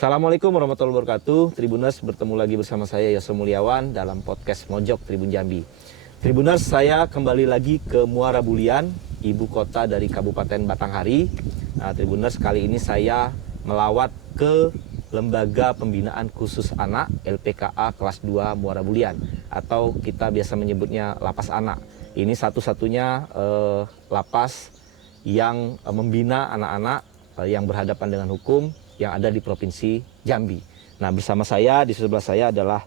Assalamualaikum warahmatullahi wabarakatuh. Tribuners, bertemu lagi bersama saya Yoso Mulyawan dalam podcast Mojok Tribun Jambi. Tribuners, saya kembali lagi ke Muara Bulian, ibu kota dari Kabupaten Batanghari. Nah, Tribuners, kali ini saya melawat ke Lembaga Pembinaan Khusus Anak LPKA kelas 2 Muara Bulian, atau kita biasa menyebutnya Lapas Anak. Ini satu-satunya lapas yang membina anak-anak yang berhadapan dengan hukum yang ada di Provinsi Jambi. Nah, bersama saya, di sebelah saya adalah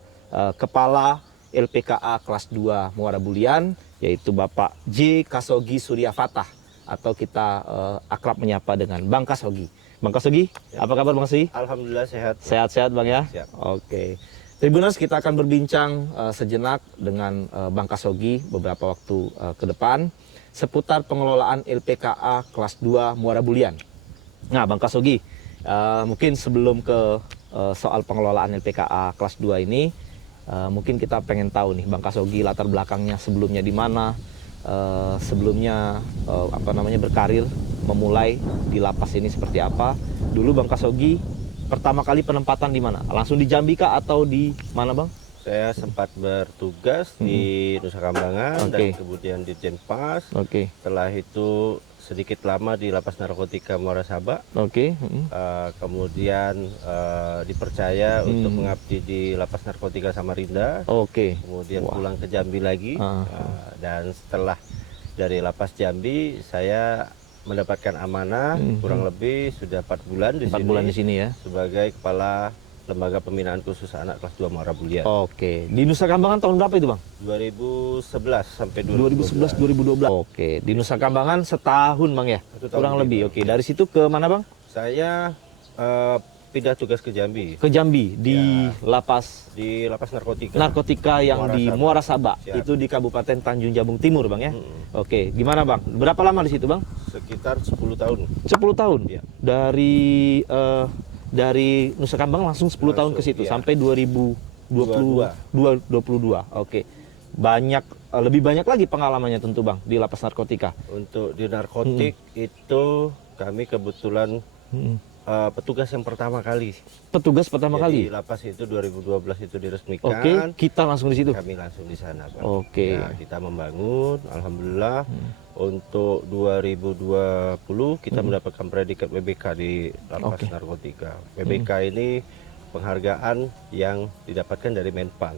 Kepala LPKA kelas 2 Muara Bulian, yaitu Bapak J. Kasogi Surya Fatah, atau kita akrab menyapa dengan Bang Kasogi. Bang Kasogi, ya. Apa kabar Bang Kasogi? Alhamdulillah sehat. Sehat-sehat Bang ya? Siap. Oke. Tribuners, kita akan berbincang sejenak dengan Bang Kasogi beberapa waktu ke depan seputar pengelolaan LPKA kelas 2 Muara Bulian. Nah, Bang Kasogi, mungkin sebelum ke soal pengelolaan LPKA kelas 2 ini, mungkin kita pengen tahu nih Bang Kasogi latar belakangnya sebelumnya di mana, sebelumnya berkarir, memulai di lapas ini seperti apa. Dulu Bang Kasogi pertama kali penempatan di mana? Langsung di Jambi kah atau di mana Bang? Saya sempat bertugas di Nusa Kambangan dan kemudian di Jenpas. Setelah itu sedikit lama di Lapas Narkotika Muara Sabak. Kemudian dipercaya untuk mengabdi di Lapas Narkotika Samarinda. Kemudian pulang ke Jambi lagi. Dan setelah dari Lapas Jambi, saya mendapatkan amanah kurang lebih sudah 4 bulan di 4 bulan di sini ya. Sebagai Kepala Lembaga Pembinaan Khusus Anak kelas 2 Muara Bulian. Di Nusa Kambangan tahun berapa itu Bang? 2011 sampai 2012. 2011 2012. Di Nusa Kambangan setahun Bang ya? Kurang lebih. Dari situ ke mana Bang? Saya pindah tugas ke Jambi. Ke Jambi di lapas narkotika. Narkotika yang di Muara Sabak. Itu di Kabupaten Tanjung Jabung Timur Bang ya? Gimana Bang? Berapa lama di situ Bang? Sekitar 10 tahun. 10 tahun? Ya. Dari Nusa Kambangan langsung 10 tahun ke situ sampai 2022. Lebih banyak lagi pengalamannya tentu Bang di lapas narkotika. Untuk di narkotik itu kami kebetulan petugas yang pertama kali. Petugas pertama kali. Di lapas itu 2012 itu diresmikan. Kita langsung di situ. Kami langsung di sana, Bang. Ya, kita membangun, alhamdulillah. Untuk 2020 kita mendapatkan predikat WBK di lapas narkotika. WBK ini penghargaan yang didapatkan dari Menpan.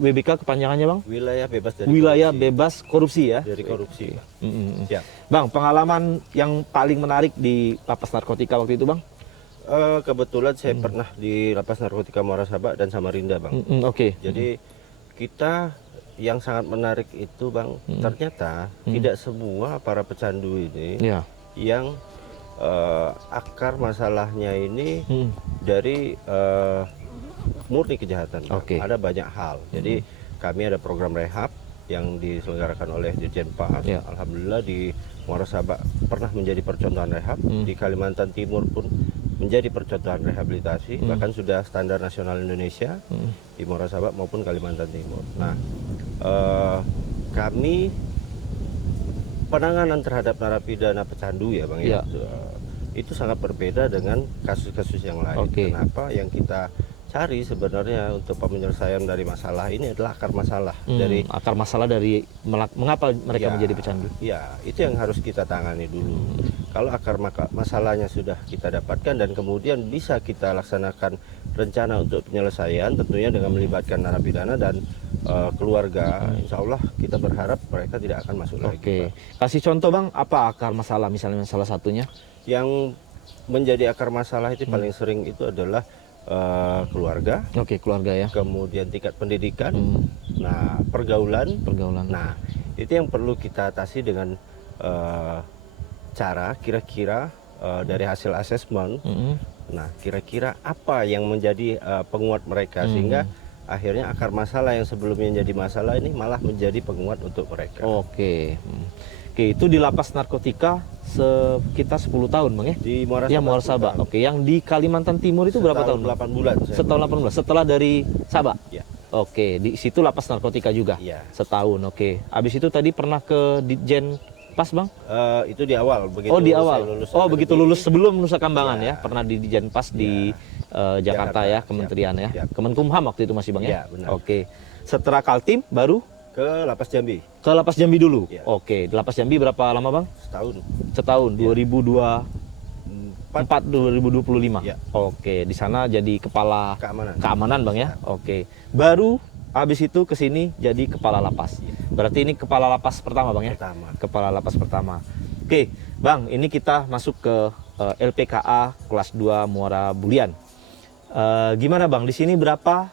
WBK kepanjangannya Bang? Wilayah bebas korupsi ya? Dari korupsi. Bang, pengalaman yang paling menarik di lapas narkotika waktu itu Bang? Kebetulan saya pernah di lapas narkotika Muara Sabak dan Samarinda Bang. Jadi kita yang sangat menarik itu Bang, ternyata tidak semua para pecandu ini yang akar masalahnya ini dari murni kejahatan. Ada banyak hal. Jadi kami ada program rehab yang diselenggarakan oleh Dirjenpas. Alhamdulillah di Muara Sabak pernah menjadi percontohan rehab. Di Kalimantan Timur pun menjadi percontohan rehabilitasi. Bahkan sudah standar nasional Indonesia di Muara Sabak maupun Kalimantan Timur. Nah, kami penanganan terhadap narapidana pecandu ya Bang ya, itu sangat berbeda dengan kasus-kasus yang lain. Kenapa? Yang kita cari sebenarnya untuk penyelesaian dari masalah ini adalah akar masalah. Akar masalah dari mengapa mereka menjadi pecandu. Itu yang harus kita tangani dulu. Kalau akar masalahnya sudah kita dapatkan dan kemudian bisa kita laksanakan rencana untuk penyelesaian, tentunya dengan melibatkan narapidana dan keluarga, insya Allah kita berharap mereka tidak akan masuk lagi. Kasih contoh Bang, apa akar masalah misalnya salah satunya? Yang menjadi akar masalah itu paling sering itu adalah keluarga. Keluarga ya. Kemudian tingkat pendidikan, nah pergaulan. Nah itu yang perlu kita atasi dengan cara kira-kira dari hasil asesmen. Nah kira-kira apa yang menjadi penguat mereka sehingga akhirnya akar masalah yang sebelumnya menjadi masalah ini malah menjadi penguat untuk mereka. Itu di lapas narkotika sekitar 10 tahun Bang ya? Di Muara Sabak. Yang di Kalimantan Timur itu berapa tahun? 8 bulan. Setahun 8 bulan. Setelah dari Sabak? Ya. Di situ lapas narkotika juga? Setahun, Habis itu tadi pernah ke Ditjen Pas Bang? Itu di awal. Begitu di awal. Begitu lulus sebelum Nusa Kambangan ya? Pernah di Ditjen Pas di Jakarta ya, kementerian ya. Siap. Kemenkumham waktu itu masih Bang ya? Ya, benar. Oke. Setelah Kaltim baru Ke Lapas Jambi. ke Lapas Jambi dulu. Ya. Oke, di Lapas Jambi berapa lama Bang? Setahun, Ya. 2025. Ya. Oke, di sana jadi kepala Keamanan Bang ya. Oke. Baru habis itu ke sini jadi kepala lapas. Berarti ini kepala lapas pertama Bang ya? Pertama. Kepala lapas pertama. Oke, Bang, ini kita masuk ke LPKA kelas 2 Muara Bulian. Gimana Bang? Di sini berapa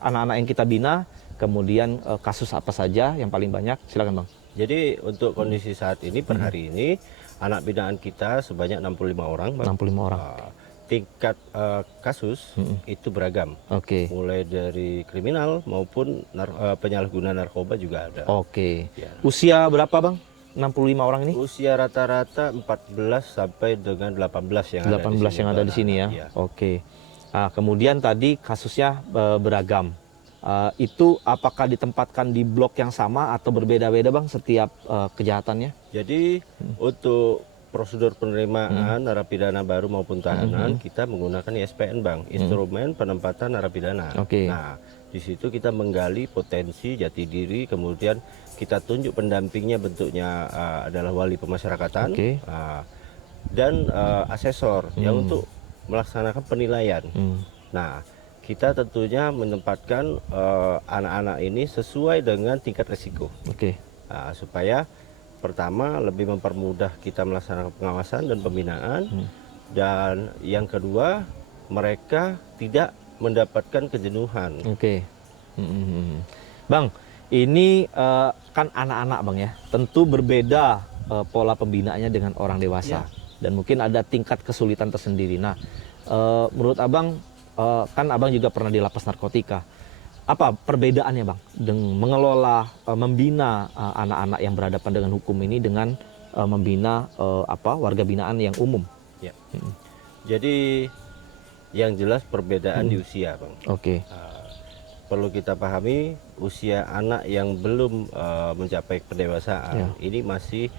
anak-anak yang kita bina? Kemudian kasus apa saja yang paling banyak? Silakan Bang. Jadi untuk kondisi saat ini per hari ini anak binaan kita sebanyak 65 orang, Bang. 65 orang. Tingkat kasus itu beragam. Oke. Mulai dari kriminal maupun penyalahguna narkoba juga ada. Oke. Ya. Usia berapa Bang? 65 orang ini? Usia rata-rata 14 sampai dengan 18 yang 18 yang ada di sini ya. Ya. Oke. Nah, kemudian tadi kasusnya beragam. Itu apakah ditempatkan di blok yang sama atau berbeda-beda Bang setiap kejahatannya? Jadi untuk prosedur penerimaan narapidana baru maupun tahanan kita menggunakan ISPN Bang, Instrumen Penempatan Narapidana. Oke. Nah, di situ kita menggali potensi jati diri, kemudian kita tunjuk pendampingnya bentuknya adalah wali pemasyarakatan Oke. dan asesor yang untuk melaksanakan penilaian. Nah, kita tentunya menempatkan anak-anak ini sesuai dengan tingkat risiko. Oke. Supaya pertama lebih mempermudah kita melaksanakan pengawasan dan pembinaan, dan yang kedua mereka tidak mendapatkan kejenuhan. Oke. Bang, ini kan anak-anak Bang ya, tentu berbeda pola pembinaannya dengan orang dewasa. Dan mungkin ada tingkat kesulitan tersendiri. Nah, menurut Abang, kan Abang juga pernah di lapas narkotika. Apa perbedaannya Bang dengan mengelola, membina anak-anak yang berhadapan dengan hukum ini dengan membina warga binaan yang umum? Ya. Jadi yang jelas perbedaan di usia Bang. Oke. Perlu kita pahami usia anak yang belum mencapai pendewasaan ini masih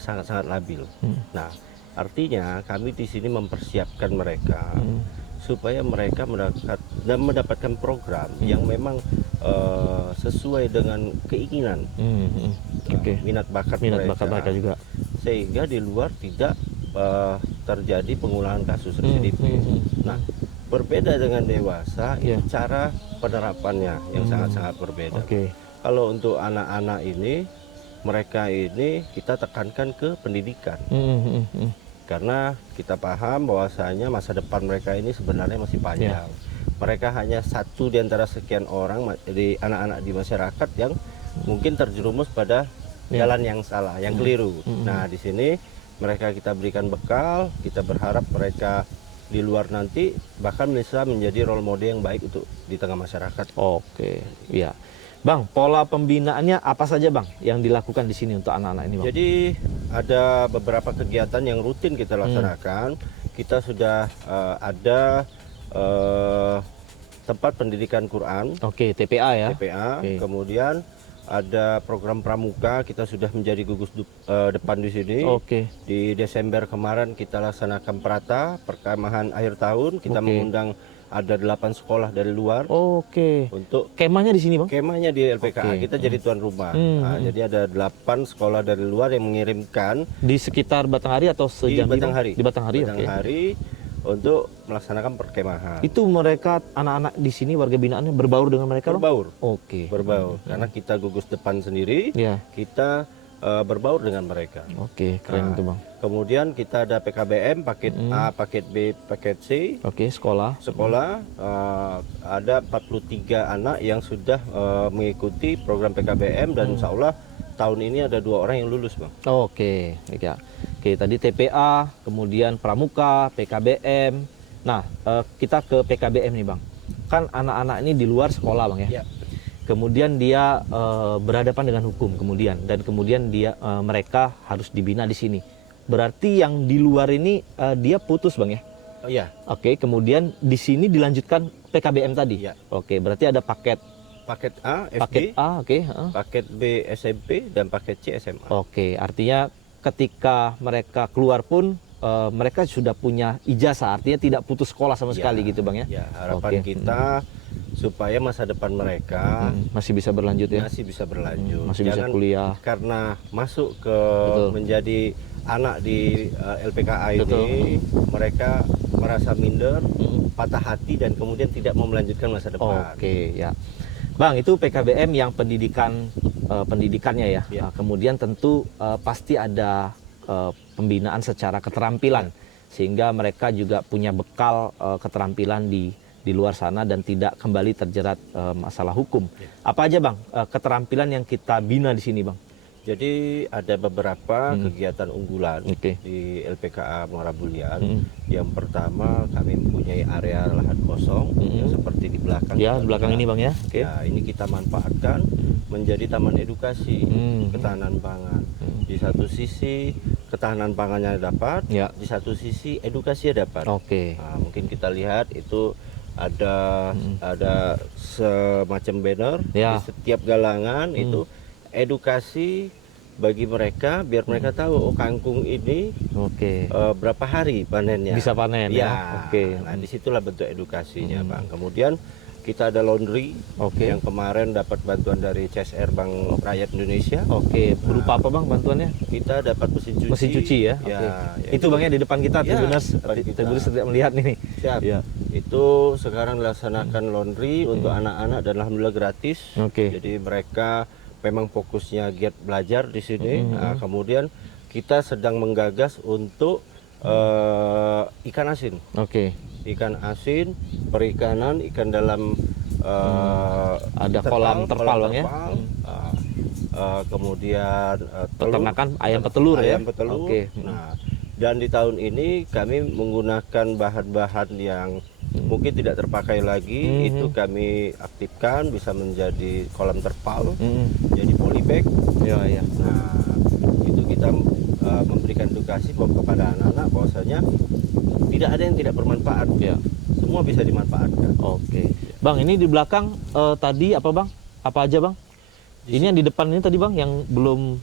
sangat-sangat labil. Nah, artinya kami di sini mempersiapkan mereka supaya mereka mendapatkan program yang memang sesuai dengan keinginan, minat bakat mereka juga, sehingga di luar tidak terjadi pengulangan kasus residivis. Nah, berbeda dengan dewasa, itu cara penerapannya yang sangat-sangat berbeda. Kalau untuk anak-anak ini, mereka ini kita tekankan ke pendidikan. Karena kita paham bahwasanya masa depan mereka ini sebenarnya masih panjang. Mereka hanya satu di antara sekian orang di anak-anak di masyarakat yang mungkin terjerumus pada jalan yang salah, yang keliru. Nah, di sini mereka kita berikan bekal, kita berharap mereka di luar nanti bahkan bisa menjadi role model yang baik untuk di tengah masyarakat. Oke, iya. Bang, pola pembinaannya apa saja Bang yang dilakukan di sini untuk anak-anak ini Bang? Jadi ada beberapa kegiatan yang rutin kita laksanakan. Kita sudah ada tempat pendidikan Quran. Oke, TPA ya. TPA. Kemudian ada program pramuka, kita sudah menjadi gugus depan di sini. Di Desember kemarin kita laksanakan prata, perkemahan akhir tahun. Kita mengundang ada 8 sekolah dari luar. Untuk kemahnya di sini Bang? Kemahnya di LPKA. Kita jadi tuan rumah. Nah, jadi ada 8 sekolah dari luar yang mengirimkan. Di sekitar Batanghari atau sejam di Batanghari? Di Batanghari. Batanghari untuk melaksanakan perkemahan. Itu mereka anak-anak di sini warga binaannya berbaur dengan mereka? Berbaur. Berbaur. Karena kita gugus depan sendiri. Kita berbaur dengan mereka. Keren itu Bang. Kemudian kita ada PKBM, paket A, paket B, paket C. Sekolah. Ada 43 anak yang sudah mengikuti program PKBM dan insya Allah tahun ini ada 2 orang yang lulus Bang. Oke, tadi TPA, kemudian Pramuka, PKBM. Nah, kita ke PKBM nih Bang. Kan anak-anak ini di luar sekolah Bang ya. Kemudian dia berhadapan dengan hukum dan kemudian mereka harus dibina di sini. Berarti yang di luar ini dia putus Bang ya? Kemudian di sini dilanjutkan PKBM tadi. Berarti ada paket A, FB, paket A, paket B, SMP, dan paket C, SMA. Artinya ketika mereka keluar pun mereka sudah punya ijazah, artinya tidak putus sekolah sama sekali gitu Bang ya? Ya, harapan kita supaya masa depan mereka masih bisa berlanjut ya? Masih bisa berlanjut. Masih bisa kuliah. Karena masuk ke menjadi anak di LPKA ini, mereka merasa minder, patah hati dan kemudian tidak mau melanjutkan masa depan. Oke, ya. Bang, itu PKBM yang pendidikannya ya. Kemudian tentu pasti ada pembinaan secara keterampilan sehingga mereka juga punya bekal keterampilan di luar sana dan tidak kembali terjerat masalah hukum. Apa aja Bang keterampilan yang kita bina di sini Bang? Jadi ada beberapa kegiatan unggulan di LPKA Muara Bulian. Yang pertama kami mempunyai area lahan kosong yang seperti di belakang. Ya, di belakang ini Bang ya. Ya, ini kita manfaatkan menjadi taman edukasi ketahanan pangan. Di satu sisi ketahanan pangannya dapat, di satu sisi edukasinya dapat. Nah, mungkin kita lihat itu ada semacam banner di setiap galangan itu edukasi bagi mereka biar mereka tahu kangkung ini berapa hari panennya. Bisa panen ya. Nah, disitulah bentuk edukasinya Bang. Kemudian kita ada laundry yang kemarin dapat bantuan dari CSR Bank Rakyat Indonesia. Berupa apa Bang bantuannya? Kita dapat mesin cuci. Mesin cuci ya. Itu Bang ya di depan kita Tribuners tidak melihat nih. Siap. Itu sekarang dilaksanakan laundry untuk anak-anak dan alhamdulillah gratis. Jadi mereka memang fokusnya giat belajar di sini. Nah, kemudian kita sedang menggagas untuk ikan asin. Ikan asin, perikanan, ikan dalam ada kolam terpal Bang ya. Kemudian peternakan ayam petelur ya. Nah, dan di tahun ini kami menggunakan bahan-bahan yang mungkin tidak terpakai lagi, itu kami aktifkan bisa menjadi kolam terpal, jadi polybag. Nah, itu kita memberikan edukasi kepada anak-anak bahwasanya tidak ada yang tidak bermanfaat, semua bisa dimanfaatkan. Bang, ini di belakang tadi apa Bang? Apa aja Bang? Ini yang di depan ini tadi Bang, yang belum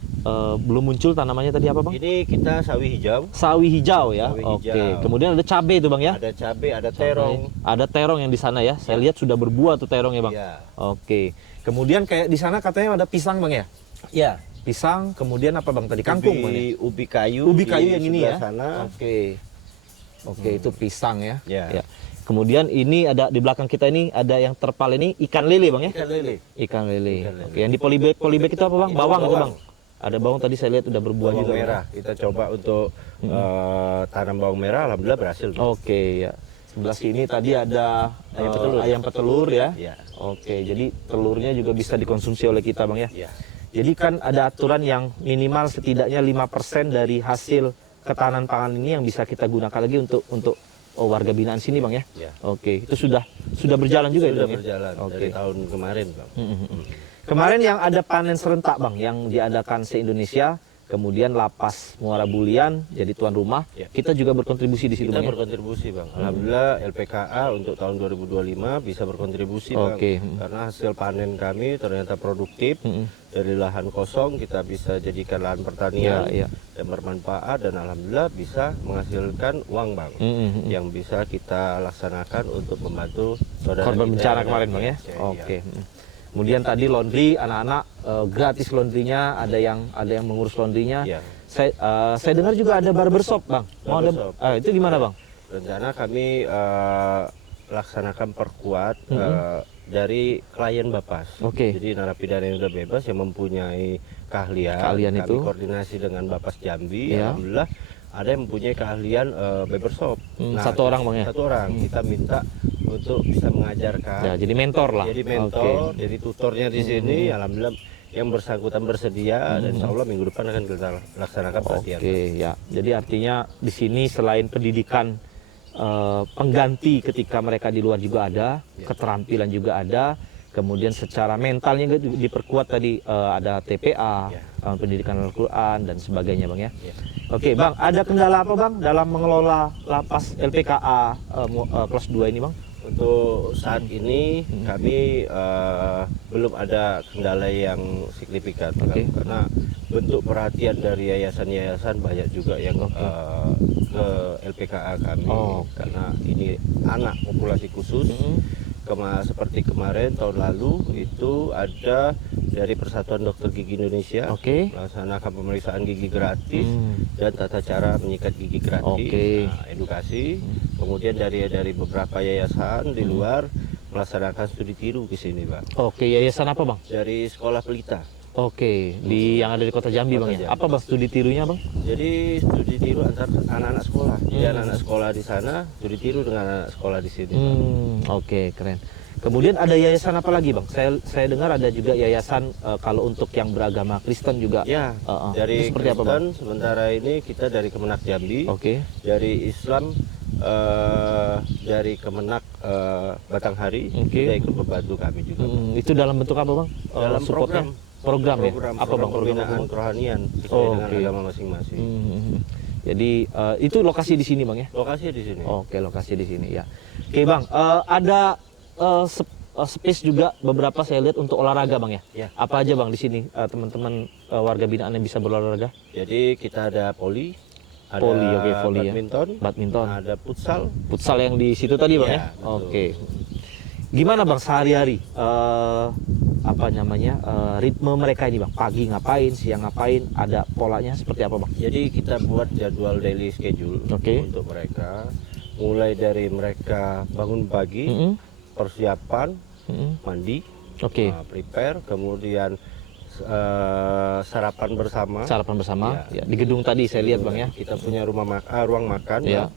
muncul tanamannya tadi apa Bang? Ini kita sawi hijau. Sawi hijau ya. Kemudian ada cabai itu Bang ya? Ada cabai, ada terong. Ada terong yang di sana ya. Saya lihat sudah berbuah tuh terong ya Bang. Kemudian kayak di sana katanya ada pisang Bang ya? Iya. Pisang, kemudian apa Bang tadi? Kangkung Bang ya? Ubi kayu. Ubi kayu yang ini ya. Sana. Itu pisang ya. Kemudian ini ada di belakang kita ini ada yang terpal ini ikan lele Bang ya? Ikan lele. Yang di polybag itu apa Bang? Bawang itu Bang. Ada bawang tadi saya lihat udah berbuah juga. Merah. Kita coba untuk tanam bawang merah, alhamdulillah berhasil. Sebelah sini tadi ada ayam petelur ya. Jadi telurnya juga bisa dikonsumsi oleh kita Bang ya. Jadi kan ada aturan yang minimal setidaknya 5% dari hasil ketahanan pangan ini yang bisa kita gunakan lagi untuk warga binaan sini Bang ya. Itu sudah berjalan juga itu. Sudah berjalan dari tahun kemarin Bang. Kemarin yang ada panen serentak Bang yang diadakan se-Indonesia, kemudian Lapas Muara Bulian jadi tuan rumah. Kita juga berkontribusi di situ Kita Bang. berkontribusi Bang. Alhamdulillah LPKA untuk tahun 2025 bisa berkontribusi Bang. Karena hasil panen kami ternyata produktif. Dari lahan kosong kita bisa jadikan lahan pertanian dan bermanfaat, dan alhamdulillah bisa menghasilkan uang Bang yang bisa kita laksanakan untuk membantu saudara korban bencana kemarin Bang ya. Kemudian tadi laundry anak-anak gratis laundrynya, ada yang mengurus laundrynya. Saya dengar juga ada barbershop Bang. Itu gimana Bang? Rencana kami laksanakan perkuat dari klien Bapas. Jadi narapidana yang sudah bebas yang mempunyai keahlian kami itu koordinasi dengan Bapas Jambi. Alhamdulillah ada yang mempunyai keahlian barbershop. Satu orang Bang ya? Satu orang. Kita minta untuk bisa mengajarkan. Jadi mentor lah. Jadi mentor, jadi tutornya di sini. Alhamdulillah yang bersangkutan bersedia dan insya Allah minggu depan akan kita laksanakan pelatihan. Jadi artinya di sini selain pendidikan pengganti ketika mereka di luar juga ada, keterampilan juga ada, kemudian secara mentalnya diperkuat tadi, ada TPA, pendidikan Al-Quran dan sebagainya Bang ya. Bang, ada kendala apa Bang dalam mengelola lapas LPKA kelas 2 ini Bang? Untuk saat ini kami belum ada kendala yang signifikan, karena bentuk perhatian dari yayasan-yayasan banyak juga yang ke LPKA kami, karena ini anak populasi khusus. Seperti kemarin tahun lalu itu ada dari Persatuan Dokter Gigi Indonesia melaksanakan pemeriksaan gigi gratis dan tata cara menyikat gigi gratis, edukasi. Kemudian dari beberapa yayasan di luar melaksanakan studi tiru di sini, Bang. Yayasan apa, Bang? Dari Sekolah Pelita. Di yang ada di Kota Jambi, Bang. Ya? Apa, Bang, studi tirunya, Bang? Jadi studi tiru antar anak-anak sekolah. Jadi anak-anak sekolah di sana studi tiru dengan anak sekolah di sini. Keren. Kemudian ada yayasan apa lagi, Bang? Saya dengar ada juga yayasan kalau untuk yang beragama Kristen juga. Ya, dari seperti Kristen, apa, Bang? sementara ini kita dari Kemenak Jambi. Dari Islam dari Kemenak Batanghari, kita ikut membantu kami juga. Itu dalam bentuk apa, Bang? Dalam program ya? Apa, Bang, pembinaan kerohanian sesuai dengan agama masing-masing. Jadi itu lokasi di sini, Bang, ya? Lokasi di sini. Lokasi di sini ya. Bang, ada space juga beberapa saya lihat untuk olahraga, Bang, ya? Apa aja, Bang, di sini teman-teman warga binaan yang bisa berolahraga? Jadi kita ada voli, ada badminton, ada futsal yang di situ tadi, Bang, ya? Gimana, Bang, sehari-hari ritme mereka ini, Bang? Pagi ngapain, siang ngapain, ada polanya seperti apa, Bang? Jadi kita buat jadwal daily schedule untuk mereka, mulai dari mereka bangun pagi, persiapan, mandi, prepare, kemudian sarapan bersama ya. Di gedung tadi saya lihat, Bang, ya. Kita punya ruang makan ya.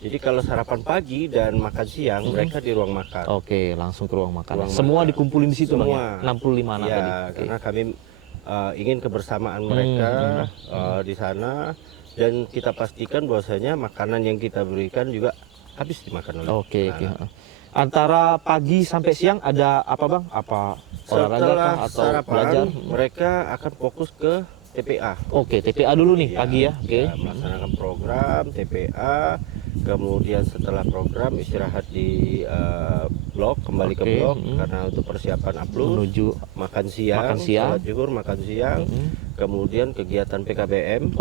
Jadi kalau sarapan pagi dan makan siang mereka di ruang makan. Langsung ke ruang makan. Semua dikumpulin di situ, Bang, ya? 65 anak tadi. Karena kami ingin kebersamaan mereka di sana, dan kita pastikan bahwasanya makanan yang kita berikan juga habis dimakan oleh anak. Antara pagi sampai siang ada apa, Bang? Apa olahraga atau sarapan, belajar? Mereka akan fokus ke TPA. TPA dulu nih pagi ya. Melaksanakan program TPA, kemudian setelah program istirahat di blok, kembali ke blok karena untuk persiapan upload, menuju makan siang, sholat zuhur, makan siang, kemudian kegiatan PKBM.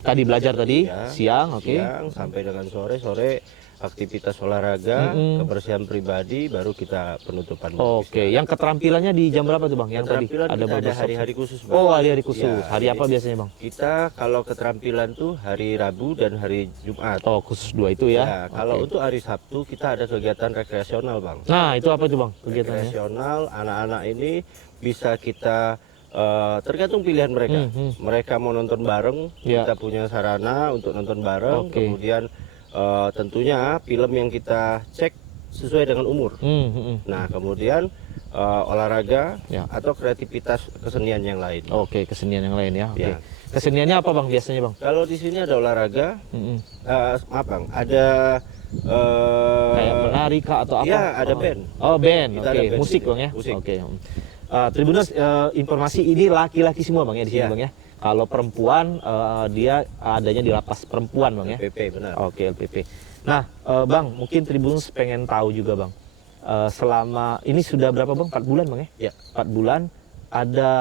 Tadi belajar tadi, siang, siang sampai dengan sore aktivitas olahraga, kebersihan pribadi, baru kita penutupan. Yang keterampilannya di jam berapa tuh, Bang? Yang tadi ada hari-hari khusus, Bang. Hari-hari khusus. Hari apa biasanya, Bang? Kita kalau keterampilan tuh hari Rabu dan hari Jumat. Khusus 2 itu ya. Kalau untuk hari Sabtu kita ada kegiatan rekreasional, Bang. Nah, itu apa itu, Bang? Kegiatannya? Rekreasional, anak-anak ini bisa kita tergantung pilihan mereka. Mereka mau nonton bareng, kita punya sarana untuk nonton bareng. Kemudian tentunya film yang kita cek sesuai dengan umur. Nah, kemudian olahraga atau kreativitas kesenian yang lain. Kesenian yang lain ya. Keseniannya apa, Bang, biasanya, Bang? Kalau di sini ada olahraga, maaf, Bang, ada kayak menari kah atau apa? Iya, ada band. Band. Musik, Bang, ya. Tribuners, informasi ini laki-laki semua, Bang, ya, di sini, Bang, ya. Kalau perempuan dia adanya di lapas perempuan, Bang, ya. LPP, benar. LPP. Nah, Bang, mungkin Tribuners pengen tahu juga, Bang. Selama ini sudah berapa, Bang? 4 bulan, Bang, ya? 4 bulan. Ada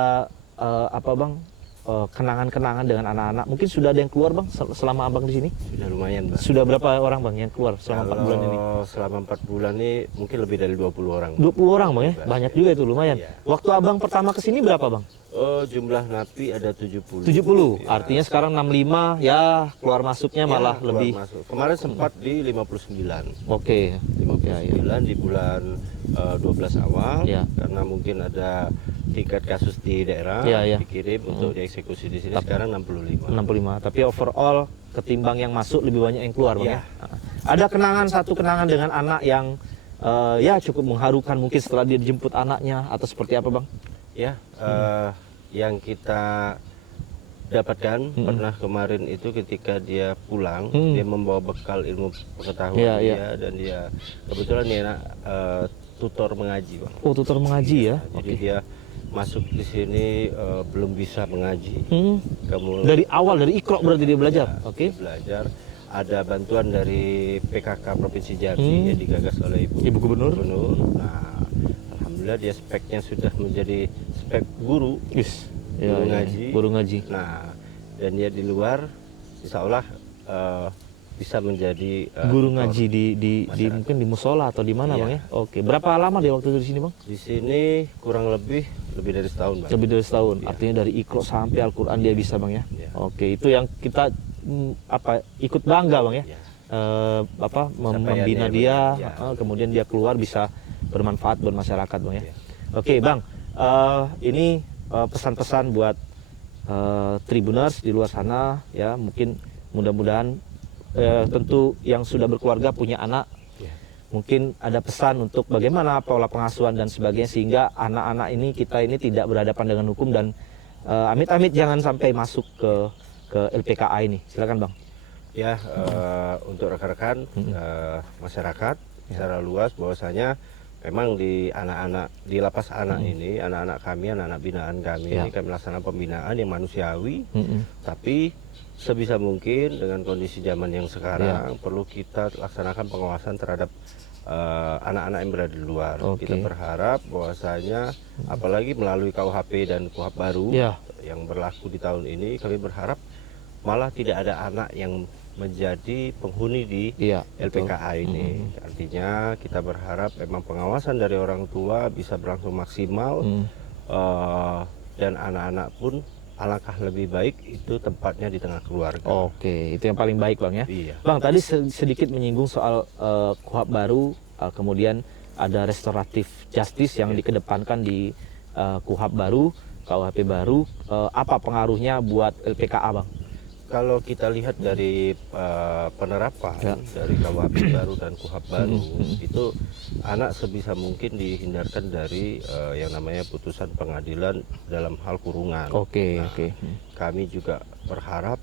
apa, Bang? Kenangan-kenangan dengan anak-anak. Mungkin sudah ada yang keluar, Bang, selama Abang di sini? Sudah lumayan, Bang. Sudah berapa orang, Bang, yang keluar selama 4 bulan ini? Selama 4 bulan ini mungkin lebih dari 20 orang. 20 orang, Bang, ya? Banyak juga itu, lumayan. Waktu Abang pertama ke sini berapa, Bang? Jumlah napi ada 70. 70. Artinya sekarang 65, ya keluar masuknya malah lebih. Kemarin sempat di 59. 59 di bulan 12 awal, karena mungkin ada tingkat kasus di daerah dikirim untuk dieksekusi di sini. Sekarang 65. Tapi overall ketimbang yang masuk lebih banyak yang keluar, Bang, ya. Ada satu kenangan dengan anak yang cukup mengharukan mungkin setelah dia dijemput anaknya atau seperti apa, Bang? Yang kita dapatkan pernah kemarin itu ketika dia pulang, dia membawa bekal ilmu pengetahuan dan dia kebetulan dia tutor mengaji, Bang. Tutor mengaji, ya. Jadi dia masuk di sini belum bisa mengaji. Dari awal, dari Iqra berarti dia belajar. Dia belajar. ada bantuan dari PKK Provinsi Jambi yang digagas oleh Ibu Gubernur. Nah, alhamdulillah dia speknya sudah menjadi spek guru. Yes. Guru ngaji. Nah, dan dia di luar, insya Allah bisa menjadi guru ngaji di mungkin di musola atau di mana bang ya? Oke. Berapa lama dia waktu itu di sini bang? Di sini kurang lebih dari setahun bang. Lebih dari setahun. Ya. Artinya dari Iqra sampai Al-Quran dia bisa bang ya? Ya. Oke. Itu yang kita ikut bangga bang ya? Ya. Membina dia, ya. Kemudian dia keluar bisa bermanfaat buat masyarakat bang ya? Ya. Oke bang. Ini pesan-pesan buat Tribuners di luar sana ya, mungkin mudah-mudahan tentu yang sudah berkeluarga punya anak, mungkin ada pesan untuk bagaimana pola pengasuhan dan sebagainya sehingga anak-anak kita ini tidak berhadapan dengan hukum dan amit-amit jangan sampai masuk ke LPKA ini. Silakan bang. Ya, untuk rekan-rekan masyarakat secara luas bahwasanya memang di lapas anak ini, anak-anak kami, anak-anak binaan kami ini kami melaksanakan pembinaan yang manusiawi, tapi sebisa mungkin dengan kondisi zaman yang sekarang perlu kita laksanakan pengawasan terhadap anak-anak yang berada di luar. Kita berharap bahwasanya apalagi melalui KUHP dan KUHP baru yang berlaku di tahun ini, kami berharap malah tidak ada anak yang menjadi penghuni di LPKA ini. Artinya kita berharap memang pengawasan dari orang tua bisa berlangsung maksimal dan anak-anak pun alangkah lebih baik itu tempatnya di tengah keluarga. Oke, itu yang paling baik bang ya. Iya. Bang tadi sedikit menyinggung soal KUHP baru, kemudian ada restoratif justice yang dikedepankan di KUHP baru, KUHP baru. Apa pengaruhnya buat LPKA bang? Kalau kita lihat dari penerapan dari KUHP baru dan KUHP baru, itu anak sebisa mungkin dihindarkan dari yang namanya putusan pengadilan dalam hal kurungan. Kami juga berharap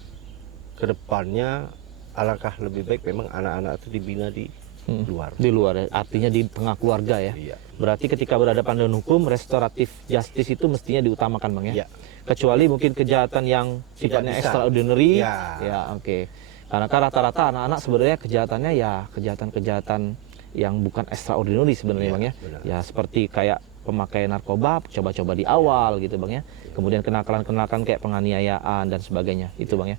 kedepannya alangkah lebih baik memang anak-anak itu dibina di luar. Di luar, artinya di tengah keluarga ya. Iya. Berarti ketika berhadapan dengan hukum, restoratif justice itu mestinya diutamakan bang ya. Iya. Kecuali mungkin kejahatan yang sifatnya extraordinary. Ya, Karena kan rata-rata anak-anak sebenarnya kejahatannya ya kejahatan-kejahatan yang bukan extraordinary sebenarnya bang ya. Benar. Ya seperti kayak pemakaian narkoba, coba-coba di awal gitu bang ya. Kemudian kenakalan-kenakalan kayak penganiayaan dan sebagainya. Itu bang ya.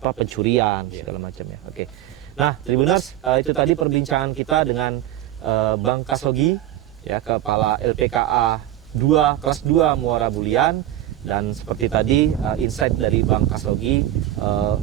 Pencurian segala macam ya. Oke. Nah, Tribuners, itu tadi perbincangan kita dengan Bang Kasogi ya, Kepala LPKA 2 kelas 2 Muara Bulian. Dan seperti tadi insight dari Bang Kasogi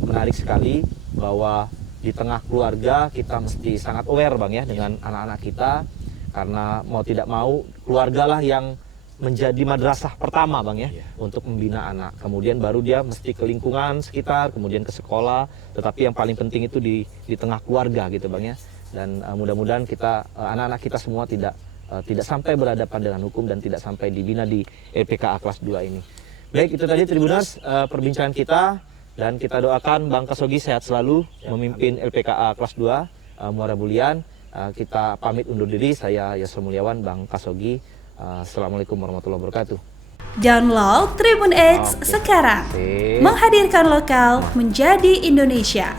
menarik sekali bahwa di tengah keluarga kita mesti sangat aware bang ya dengan anak-anak kita, karena mau tidak mau keluargalah yang menjadi madrasah pertama bang ya untuk membina anak. Kemudian baru dia mesti ke lingkungan sekitar, kemudian ke sekolah. Tetapi yang paling penting itu di tengah keluarga gitu bang ya. Dan mudah-mudahan kita anak-anak kita semua tidak sampai berhadapan dengan hukum dan tidak sampai dibina di LPKA kelas 2 ini. Baik, itu tadi Tribuners perbincangan kita, dan kita doakan Bang Kasogi sehat selalu memimpin LPKA kelas 2 Muara Bulian. Kita pamit undur diri, saya Yasir Mulyawan, Bang Kasogi. Assalamualaikum warahmatullahi wabarakatuh. Download Tribun X sekarang. Menghadirkan lokal menjadi Indonesia.